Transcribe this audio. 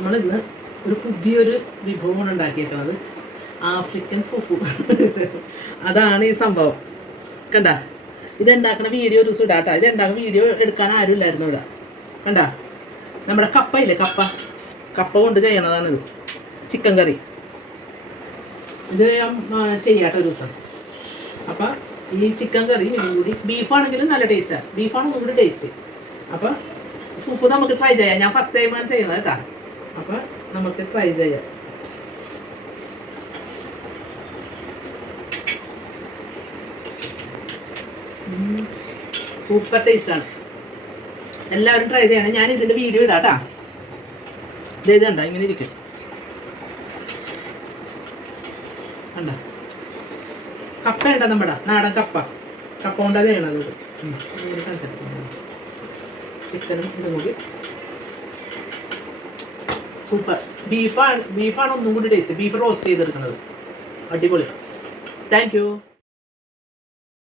നമ്മളിന്ന് ഒരു പുതിയൊരു വിഭവമാണ് ഉണ്ടാക്കിയേക്കുന്നത്, ആഫ്രിക്കൻ ഫുഫു. അതാണ് ഈ സംഭവം. കണ്ട, ഇതുണ്ടാക്കുന്ന വീഡിയോ ഒരു ദിവസം ഇടാട്ടാ. ഇതുണ്ടാക്കുന്ന വീഡിയോ എടുക്കാൻ ആരും ഇല്ലായിരുന്നു ഇവിടെ. കണ്ട, നമ്മുടെ കപ്പ ഇല്ലേ, കപ്പ കൊണ്ട് ചെയ്യണതാണിത്. ചിക്കൻ കറി ഇത് ഞാൻ ചെയ്യാട്ടോ ഒരു ദിവസം. അപ്പം ഈ ചിക്കൻ കറി ഇതും കൂടി, ബീഫാണെങ്കിലും നല്ല ടേസ്റ്റാണ്, ബീഫാണ് ഒന്നും കൂടി ടേസ്റ്റ്. അപ്പം ഫുഫു നമുക്ക് ട്രൈ ചെയ്യാം. ഞാൻ ഫസ്റ്റ് ടൈമാണ് ചെയ്യുന്നത് കേട്ടോ. അപ്പം നമുക്ക് ട്രൈ ചെയ്യാം. സൂപ്പർ ടേസ്റ്റാണ്, എല്ലാവരും ട്രൈ ചെയ്യണം. ഞാൻ ഇതിൻ്റെ വീഡിയോ ഇടാം കേട്ടോ. ഇതുണ്ടോ, ഇങ്ങനെ ഇരിക്കും കണ്ട. കപ്പ ഉണ്ടോ, നമ്മുടെ നാടൻ കപ്പ കൊണ്ടാണ് ചെയ്യണത്. ചിക്കനും ഇതും കൂടി സൂപ്പർ. ബീഫാണ് ഒന്നും കൂടി ടേസ്റ്റ്. ബീഫ് റോസ്റ്റ് ചെയ്തെടുക്കുന്നത് അടിപൊളി. Thank you.